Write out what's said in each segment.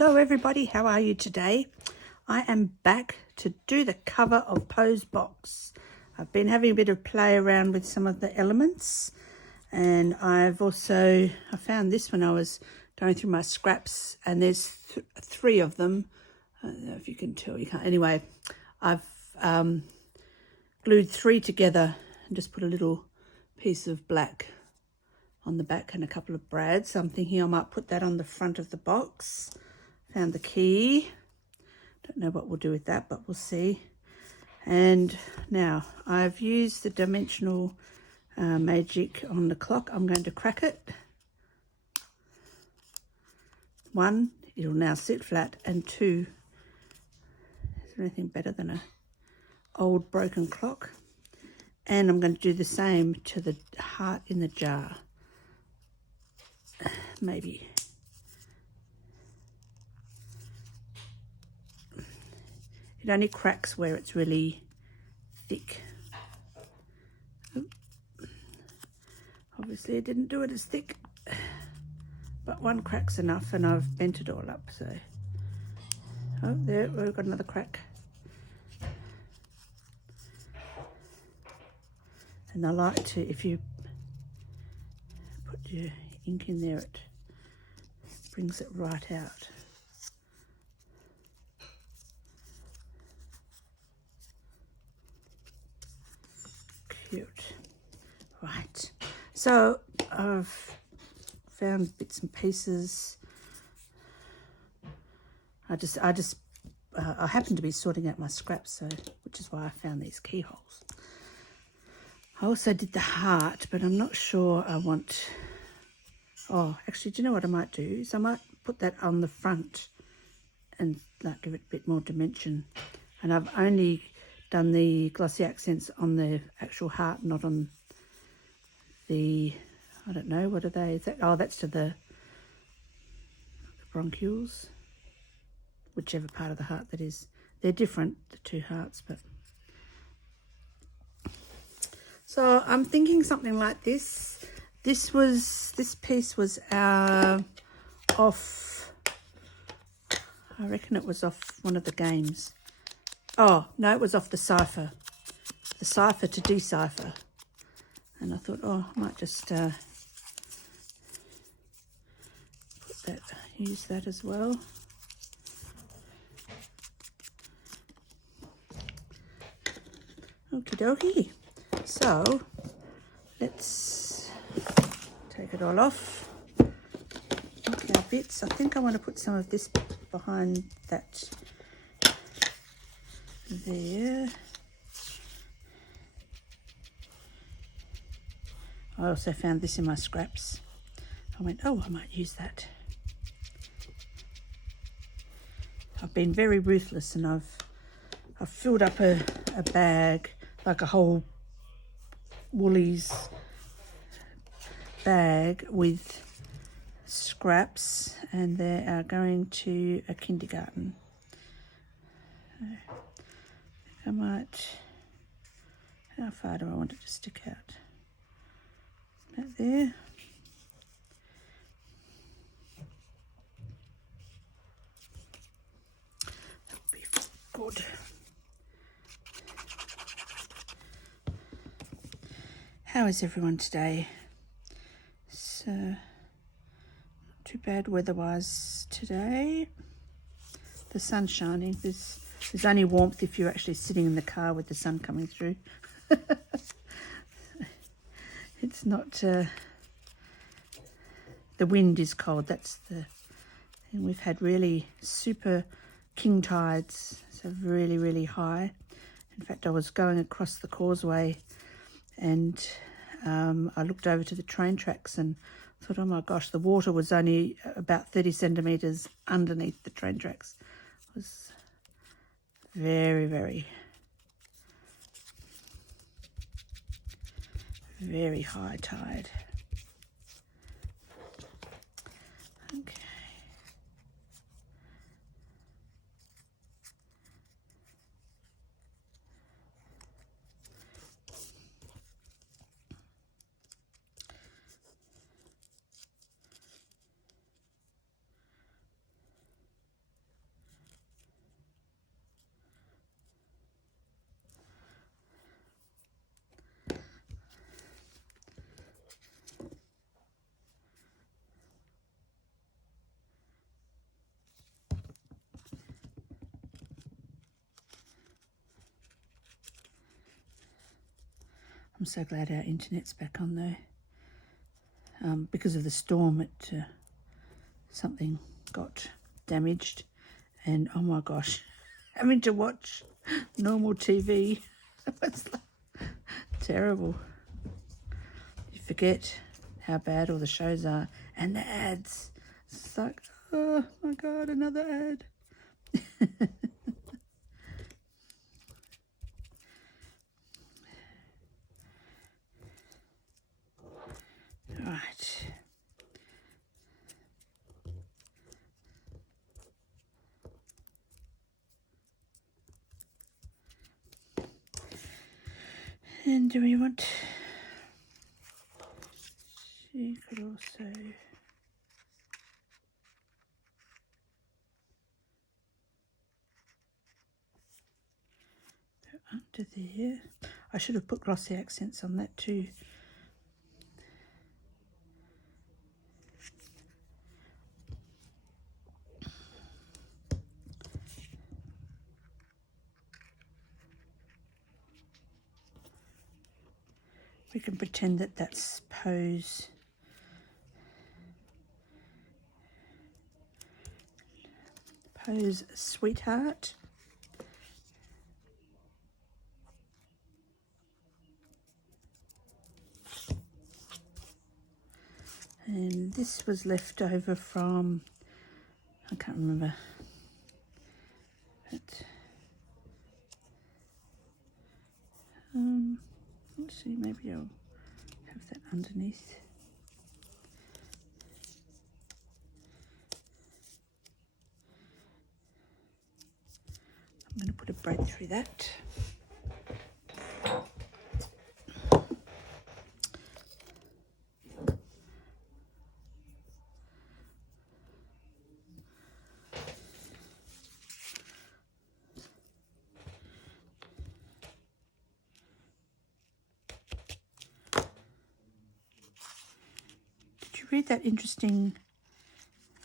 Hello everybody, how are you today? I am back to do the cover of Poe's box. I've been having a bit of play around with some of the elements, and I found this when I was going through my scraps, and there's three of them. I don't know if you can tell, you can't. Anyway, I've glued three together and just put a little piece of black on the back and a couple of brads. I'm thinking I might put that on the front of the box. Found the key. Don't know what we'll do with that, but we'll see. And now I've used the dimensional magic on the clock. I'm going to crack it. One, it'll now sit flat, and two, is there anything better than a old broken clock? And I'm going to do the same to the heart in the jar. Maybe. It only cracks where it's really thick. Oop. Obviously I didn't do it as thick, but one crack's enough, and I've bent it all up, so. Oh, there, we've got another crack. And I like to, if you put your ink in there, it brings it right out. Cute. Right, so I've found bits and pieces. I happen to be sorting out my scraps, so which is why I found these keyholes. I also did the heart, but I'm not sure I want. Oh, actually, do you know what I might do? Is I might put that on the front and like give it a bit more dimension. And I've only done the glossy accents on the actual heart, not on the, I don't know, what are they? Is that, oh, that's to the bronchioles, whichever part of the heart that is. They're different, the two hearts, but. So I'm thinking something like this. This piece was off, I reckon it was off one of the games. Oh, no, it was off the cipher to decipher. And I thought, oh, I might just put that, use that as well. Okie dokie. So let's take it all off. Look our bits. I think I want to put some of this behind that there. I also found this in my scraps. I went, oh, I might use that. I've been very ruthless, and I've filled up a bag, like a whole Woolies bag with scraps, and they are going to a kindergarten. I might, how far do I want it to stick out? About there. That would be good. How is everyone today? So, not too bad weather-wise today. The sun's shining. There's only warmth if you're actually sitting in the car with the sun coming through. It's not, the wind is cold, that's the thing. We've had really super king tides, so really, really high. In fact, I was going across the causeway, and I looked over to the train tracks and thought, oh my gosh, the water was only about 30 centimetres underneath the train tracks. It was very, very, very high tide. Okay. I'm so glad our internet's back on though. Because of the storm, something got damaged, and oh my gosh, having to watch normal TV was like terrible. You forget how bad all the shows are, and the ads. It's like, oh my god, another ad. Right. And do we want, she could also go under there. I should have put glossy accents on that too. We can pretend that that's Poe's Sweetheart. And this was left over from, I can't remember, but let's see, maybe I'll have that underneath. I'm going to put a braid through that. Did you read that interesting,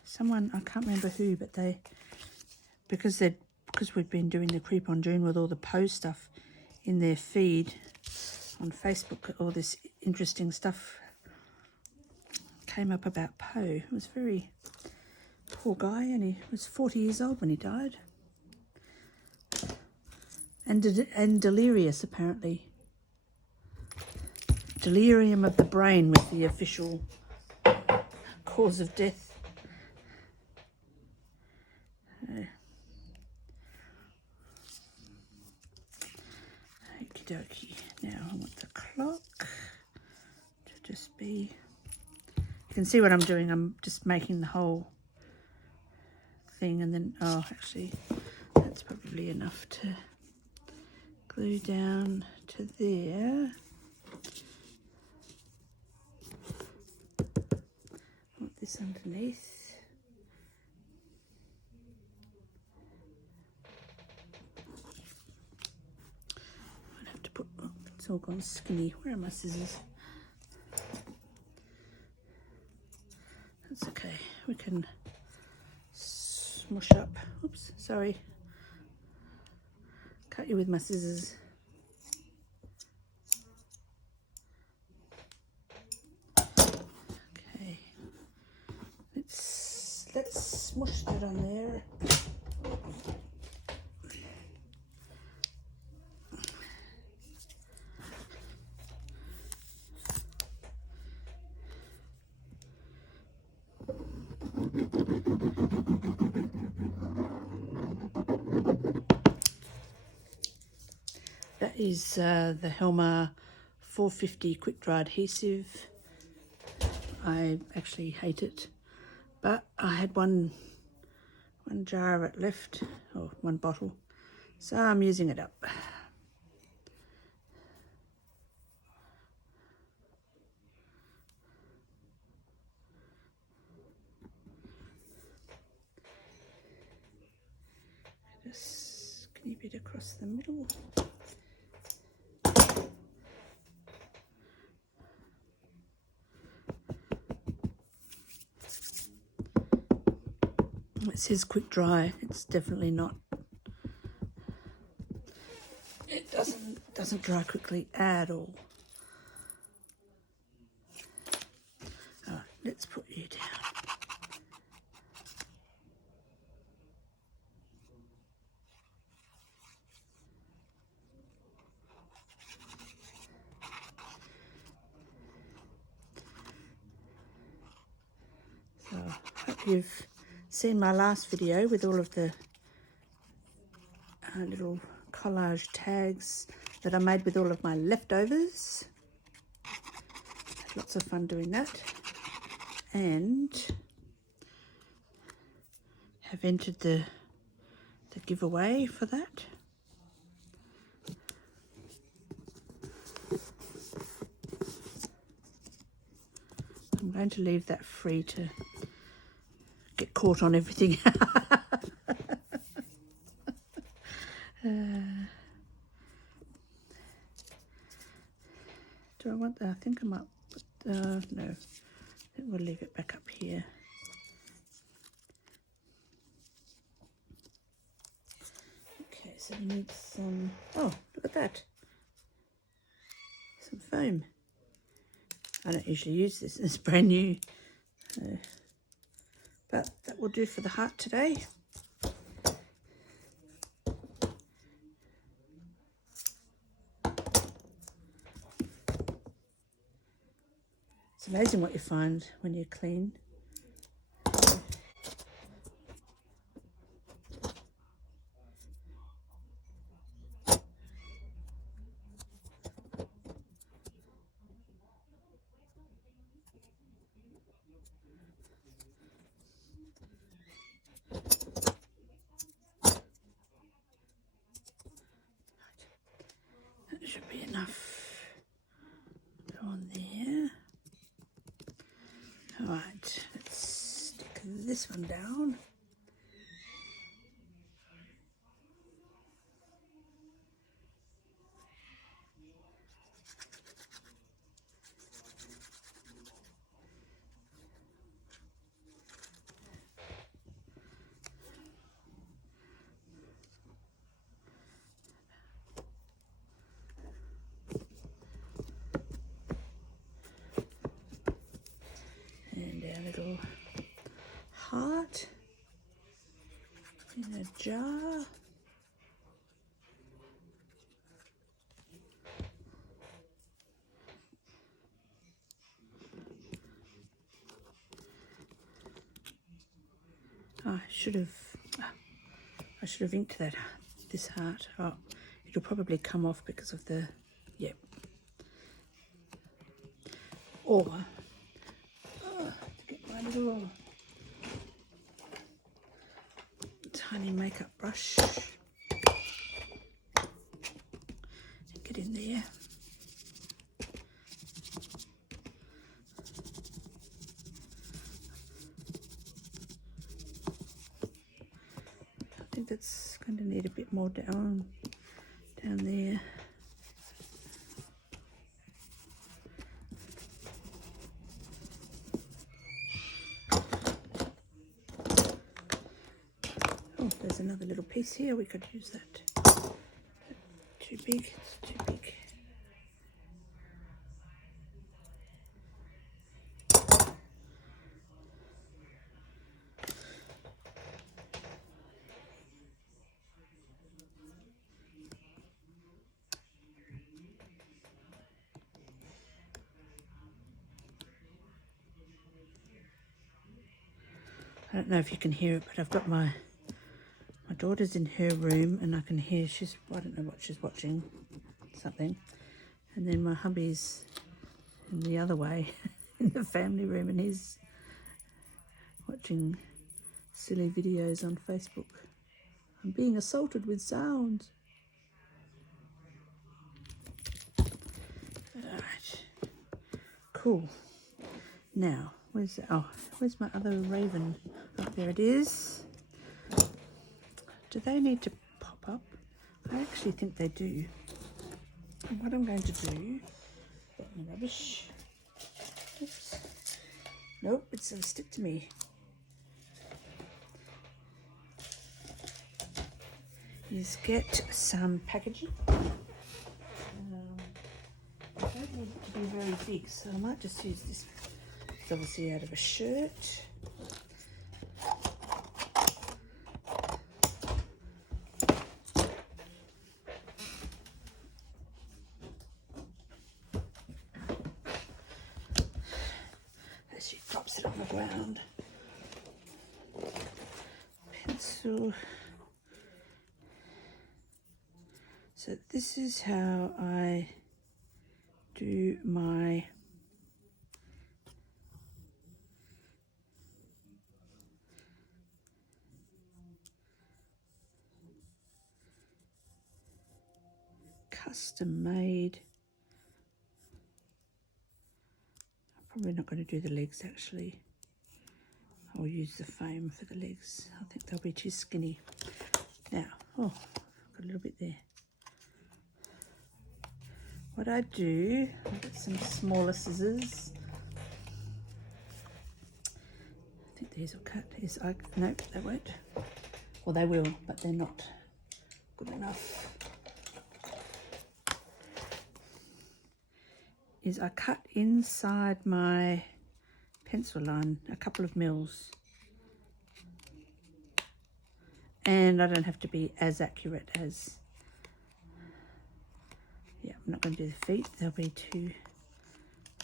someone, I can't remember who, but because we've been doing the Creep on June with all the Poe stuff in their feed on Facebook, all this interesting stuff came up about Poe. It was very poor guy, and he was 40 years old when he died. And delirious, apparently. Delirium of the brain was the official cause of death. Okie dokie. Now I want the clock to just be... You can see what I'm doing. I'm just making the whole thing, and then, oh, actually, that's probably enough to glue down to there. I want this underneath. I'd have to put, oh, it's all gone skinny. Where are my scissors? That's okay. We can smush up. Oops, sorry. Cut you with my scissors. Okay. Let's smush that on there. That is the Ephemera 450 quick dry adhesive. I actually hate it, but I had one jar of it left, or one bottle, so I'm using it up. Just skinny bit across the middle. It says quick dry. It's definitely not. It doesn't dry quickly at all. let's put you down. So I hope you've seen my last video with all of the little collage tags that I made with all of my leftovers. Had lots of fun doing that, and have entered the giveaway for that. I'm going to leave that free to get caught on everything. Do I want that? I think I might put, no, I think we'll leave it back up here. Okay, so we need some, oh, look at that. Some foam. I don't usually use this, it's brand new. But that will do for the heart today. It's amazing what you find when you clean. That should be enough on there. All right, let's stick this one down. Little heart in a jar. Oh, I should have inked this heart. Oh, it'll probably come off because of the, yep. Or to get my little tiny makeup brush and get in there. I think that's going to need a bit more down there. There's another little piece here, we could use that. Too big, it's too big. I don't know if you can hear it, but I've got my daughter's in her room and I can hear I don't know what she's watching, something. And then my hubby's in the other way in the family room and he's watching silly videos on Facebook. I'm being assaulted with sound. Alright, cool. Now, where's my other raven? Oh, there it is. Do they need to pop up? I actually think they do. And what I'm going to do, put in the rubbish. Oops. Nope, it's going to stick to me. Is get some packaging. I don't need it to be very big, so I might just use this It's obviously out of a shirt. As she drops it on the ground. Pencil. So this is how I do my custom made. I'm probably not going to do the legs actually. I'll use the foam for the legs. I think they'll be too skinny. Now, oh, I've got a little bit there. What I do, I've got some smaller scissors. I think these will cut. Yes, nope, they won't. Well, they will, but they're not good enough. Is I cut inside my pencil line a couple of mils. And I don't have to be as accurate as, yeah, I'm not going to do the feet, they'll be too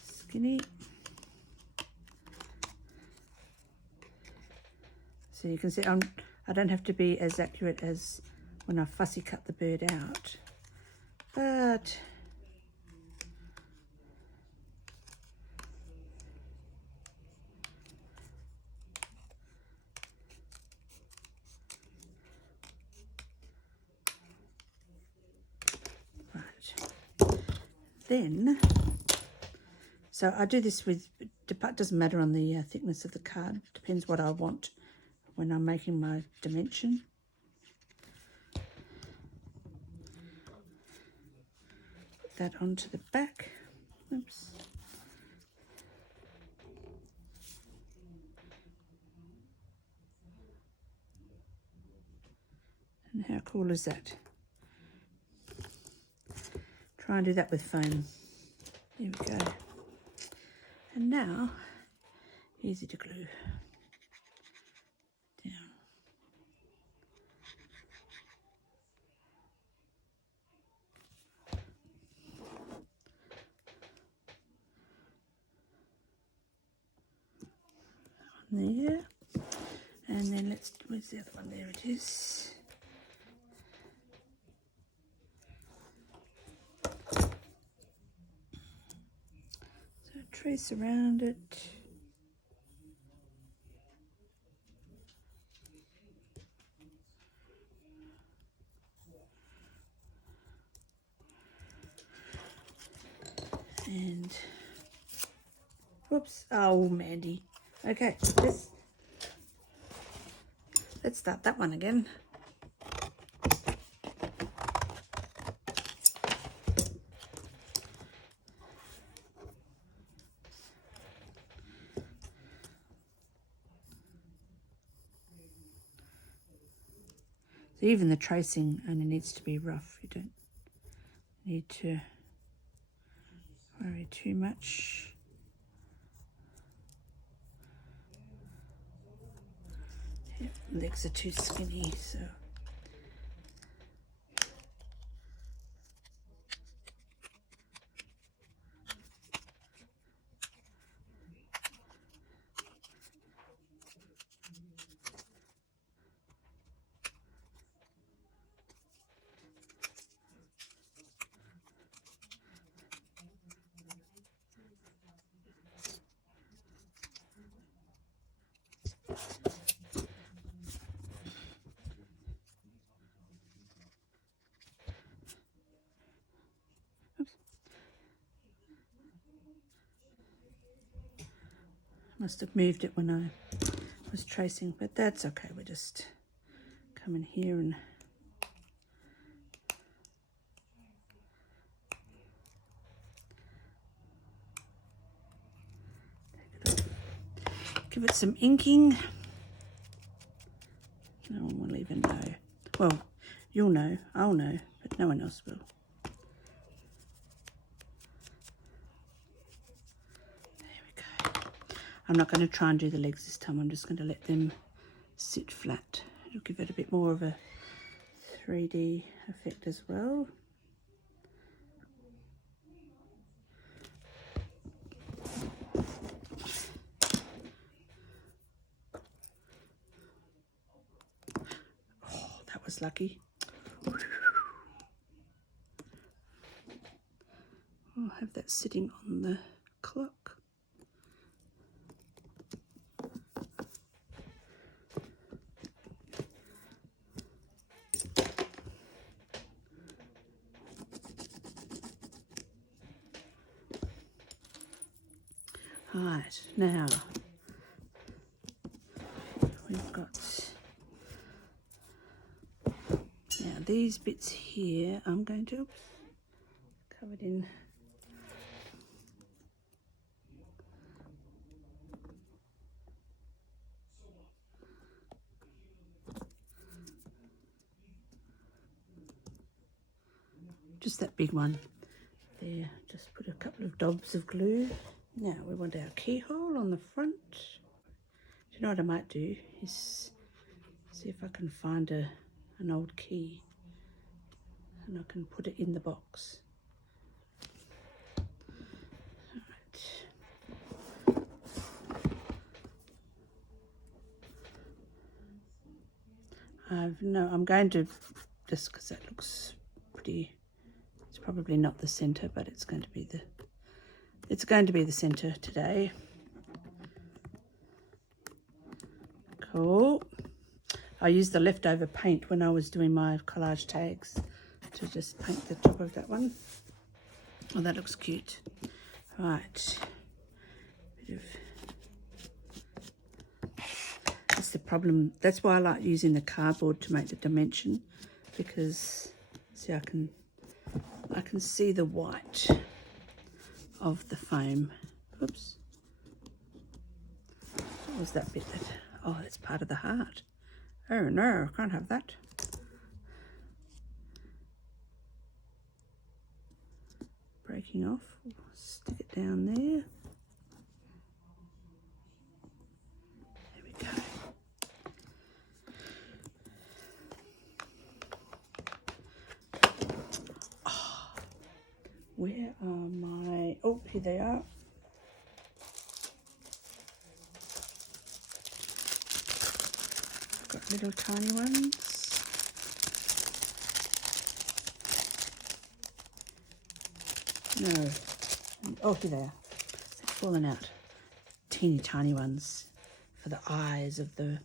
skinny. So you can see I don't have to be as accurate as when I fussy cut the bird out, but then, so I do this with, it doesn't matter on the thickness of the card, depends what I want when I'm making my dimension. Put that onto the back. Oops. And how cool is that? Try and do that with foam. There we go. And now, easy to glue down. There. And then where's the other one? There it is. So trace around it. And whoops, oh Mandy. Okay, let's start that one again. So even the tracing only needs to be rough. You don't need to worry too much. Yep, legs are too skinny, so. Must have moved it when I was tracing, but that's okay. We'll just come in here and give it some inking. No one will even know. Well, you'll know, I'll know, but no one else will. I'm not going to try and do the legs this time. I'm just going to let them sit flat. It'll give it a bit more of a 3D effect as well. Oh, that was lucky. I'll have that sitting on the clock. Right, now we've got these bits here. I'm going to cover it in just that big one there. Just put a couple of dobs of glue. Now we want our keyhole on the front. Do you know what I might do is see if I can find an old key and I can put it in the box. I'm going to, just because that looks pretty, it's probably not the center, but it's going to be the center today. Cool. I used the leftover paint when I was doing my collage tags to just paint the top of that one. Oh, that looks cute. Right. That's the problem. That's why I like using the cardboard to make the dimension, because see, I can see the white of the foam. Oops. What was that bit? Oh, that's part of the heart. Oh no, I can't have that. Breaking off. Stick it down there. There we go. Oh, where are my... Oh, here they are. Got little tiny ones. No. Oh, here they are. They've fallen out. Teeny tiny ones for the eyes of the...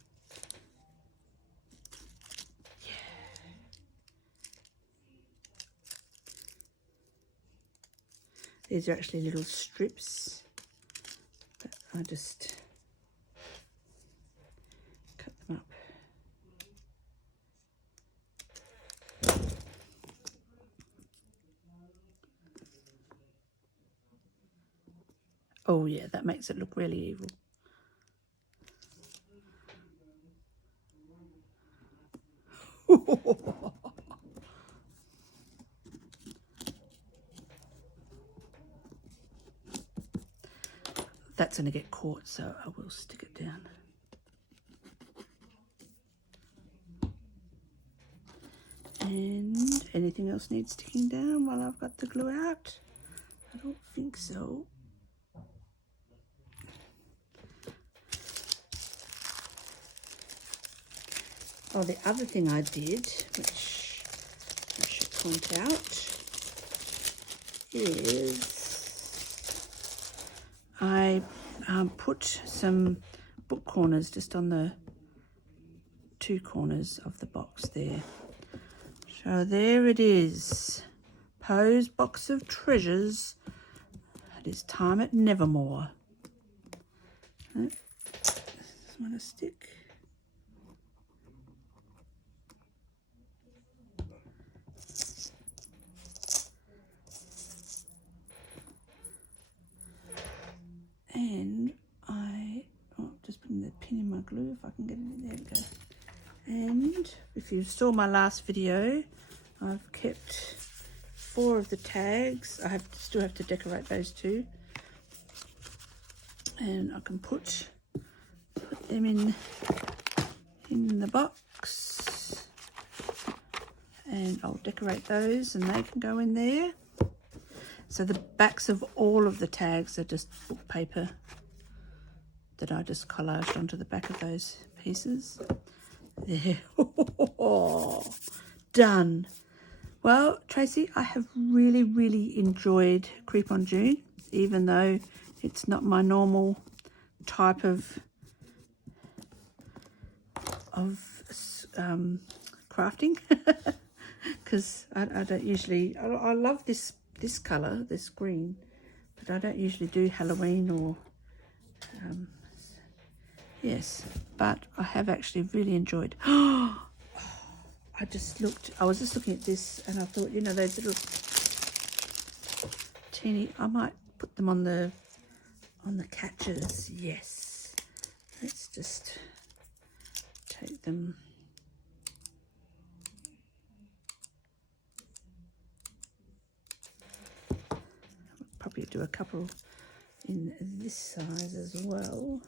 Yeah. These are actually little strips. But I just cut them up. Oh yeah, that makes it look really evil. That's going to get caught, so I will stick it down. And anything else needs sticking down while I've got the glue out? I don't think so. Oh, the other thing I did, which I should point out, is I put some book corners just on the two corners of the box there. So there it is. Poe's Box of Treasures. It is time at Nevermore. Just want to stick. And just putting the pin in my glue if I can get it in. There we go. And if you saw my last video, I've kept 4 of the tags. I still have to decorate those 2. And I can put them in the box, and I'll decorate those and they can go in there. So the backs of all of the tags are just book paper that I just collaged onto the back of those pieces. There. Done. Well, Tracie, I have really enjoyed Creep on June, even though it's not my normal type of crafting, because I don't usually, I love this colour, this green, but I don't usually do Halloween or yes, but I have actually really enjoyed. I was just looking at this and I thought, you know, those little teeny, I might put them on the catches. Yes, let's just take them. I'll probably do a couple in this size as well.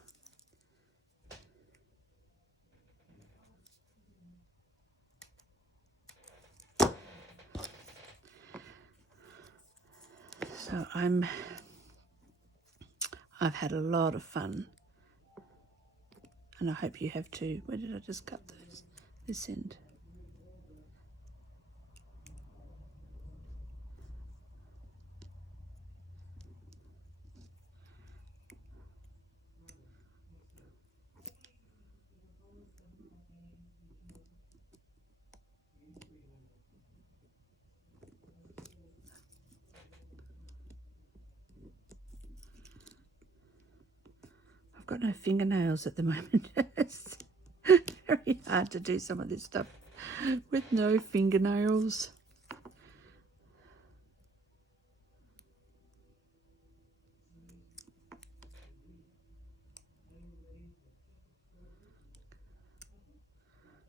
So I've had a lot of fun, and I hope you have too. Where did I just cut those? This end. Got no fingernails at the moment. It's very hard to do some of this stuff with no fingernails.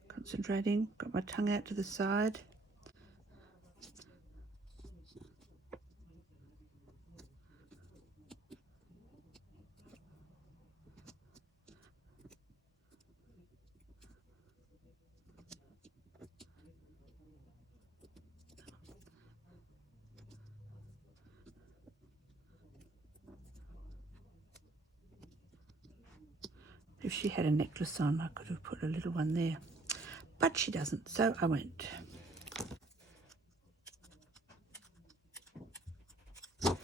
Concentrating, got my tongue out to the side. If she had a necklace on, I could have put a little one there, but she doesn't, so I won't. Just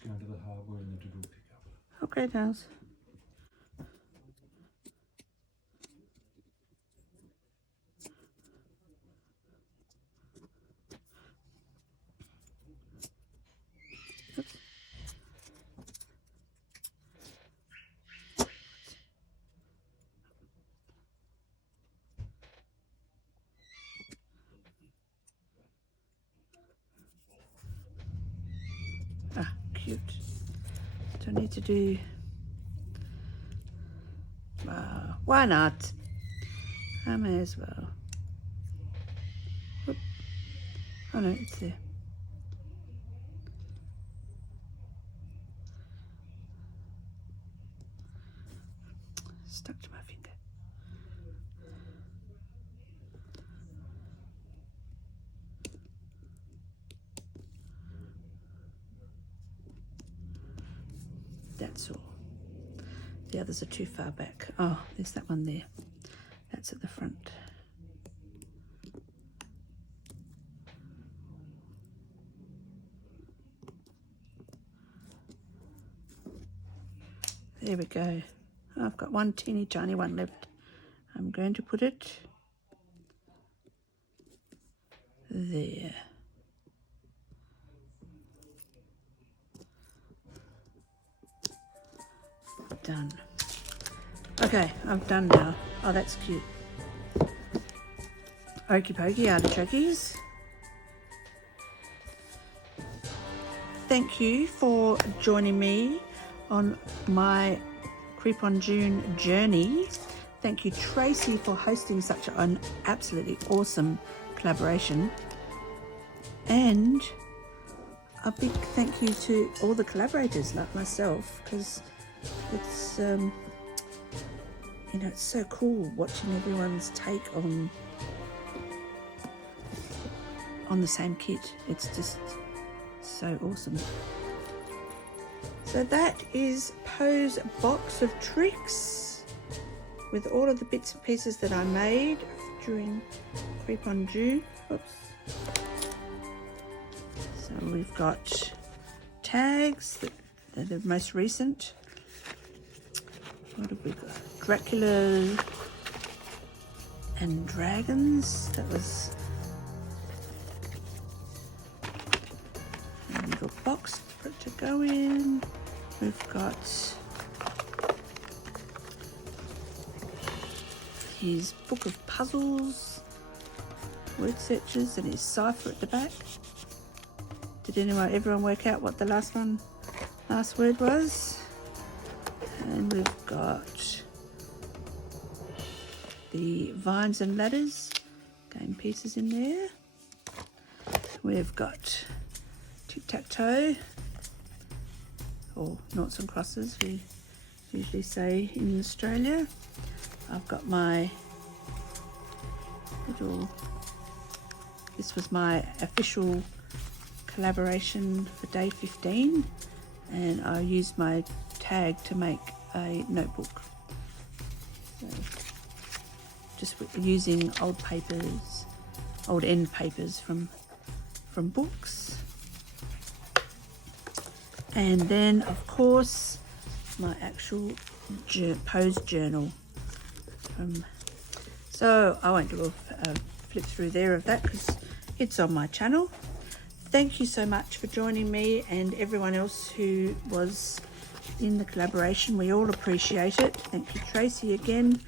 going to the harbour and the doodle pick up. Okay, Nels. Ah, cute. Do I need to do... why not? I may as well. Whoop. Oh no, it's there. Stuck to my finger. That's all. The others are too far back. Oh, there's that one there. That's at the front. There we go. I've got one teeny tiny one left. I'm going to put it there. Done. Okay, I'm done now. Oh, that's cute. Okie pokey artichokes. Thank you for joining me on my Creep on June journey. Thank you, Tracie, for hosting such an absolutely awesome collaboration. And a big thank you to all the collaborators like myself, because it's you know, it's so cool watching everyone's take on the same kit. It's just so awesome. So that is Poe's box of tricks with all of the bits and pieces that I made during Creep on June. Oops. So we've got tags that are most recent. What have we got? Dracula and Dragons. That was a little box for it to go in. We've got his book of puzzles, word searches, and his cipher at the back. Did everyone work out what the last word was? And we've got the vines and ladders game pieces in there. We've got tic-tac-toe, or noughts and crosses we usually say in Australia. I've got my this was my official collaboration for day 15, and I used my tag to make a notebook. So just using old end papers from books. And then of course my actual Poe's journal. So I won't do a flip through there of that because it's on my channel. Thank you so much for joining me and everyone else who was in the collaboration. We all appreciate it. Thank you, Tracie, again.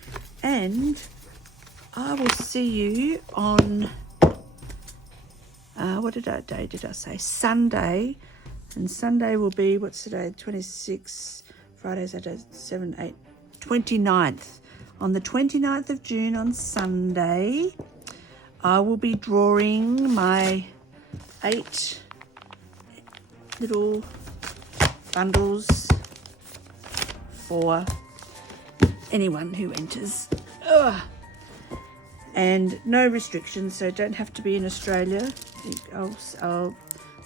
And I will see you on, what day did I say? Sunday. And Sunday will be, what's today? 26, Friday, Saturday, 7, 8, 29th. On the 29th of June on Sunday, I will be drawing my 8 little bundles for anyone who enters. Ugh. And no restrictions, so don't have to be in Australia.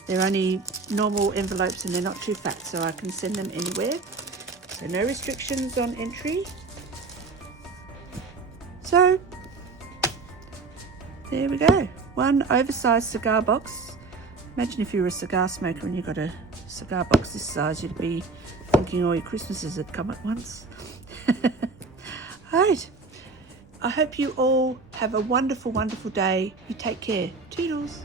They're only normal envelopes and they're not too fat, so I can send them anywhere. So no restrictions on entry. So there we go. One oversized cigar box. Imagine if you were a cigar smoker and you got a cigar box this size, you'd be thinking all your Christmases had come at once. Alright. I hope you all have a wonderful, wonderful day. You take care. Toodles.